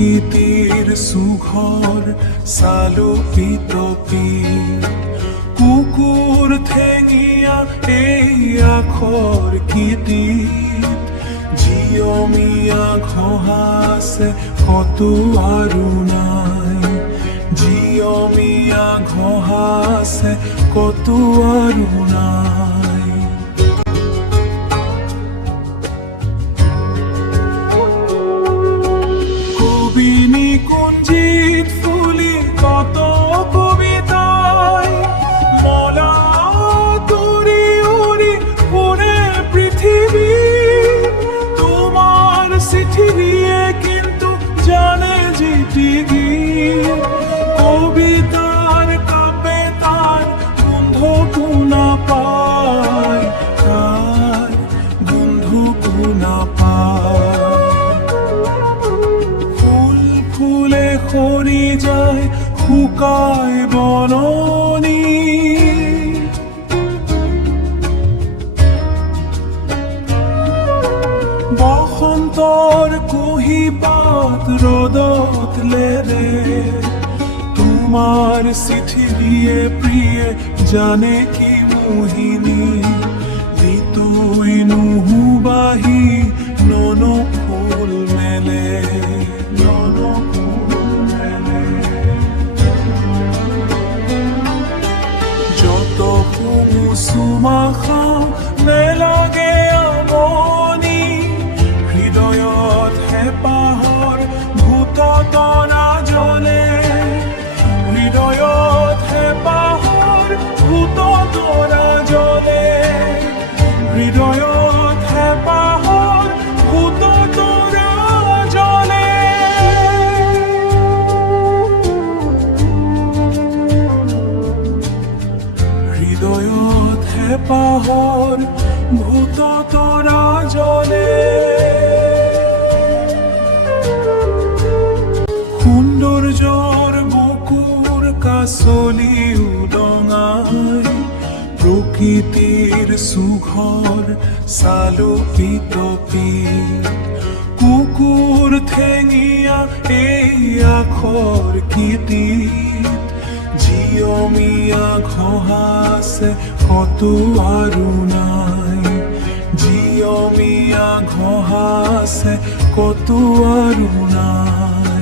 প্ৰকৃতিৰ সুঘৰ চালো পিতপি কুকুৰ ঠেঙীয়া এই আখৰ কীৰ্তিত জিয়মীয়া ঘঁহাছে কতো আৰু নাই জিয়মীয়া ঘঁহাছে কতো আৰু নাই কবিনী কুঞ্জিত ফুলি কত কবিতায় মলা তুরি উড়ি উড়ে পৃথিবী তোমার চিঠি দিয়ে কিন্তু জানে জিতি গীত কবিতার কাপে তার গন্ধ কোনা পায় তার গন্ধ কোনা পায় ফুল ফুলে সৰি যায় শুকায় বননি বসন্তৰ কুঁহিপাত ৰ'দত লেৰে তোমাৰ চিঠি দিয়ে প্ৰিয়ে জানে কি মোহিনী ঋতুই নুহুবাহি নন ফুল মেলে নন ফুল মেলে যত চুমা খাওঁ নেলাগে আমনি হৃদয়ত হেঁপাহৰ ভূত তৰা জ্বলে হৃদয়ত হেঁপাহৰ ভূত তৰা জ্বলে হৃদয়ত হেঁপাহৰ ভূত তৰা জ্বলে হৃদয়ত হেঁপাহৰ ভূত তৰা জ্বলে সৌন্দৰ্যৰ বুকুৰ কাছলি উদঙাই প্ৰকৃতিৰ সুঘৰ চালো পিতপি কুকুৰ ঠেঙীয়া এই আখৰ কীৰ্তিত জিয়মীয়া ঘঁহাছে কতো আৰু নাই জিয়মীয়া ঘঁহাছে কতো আৰু নাই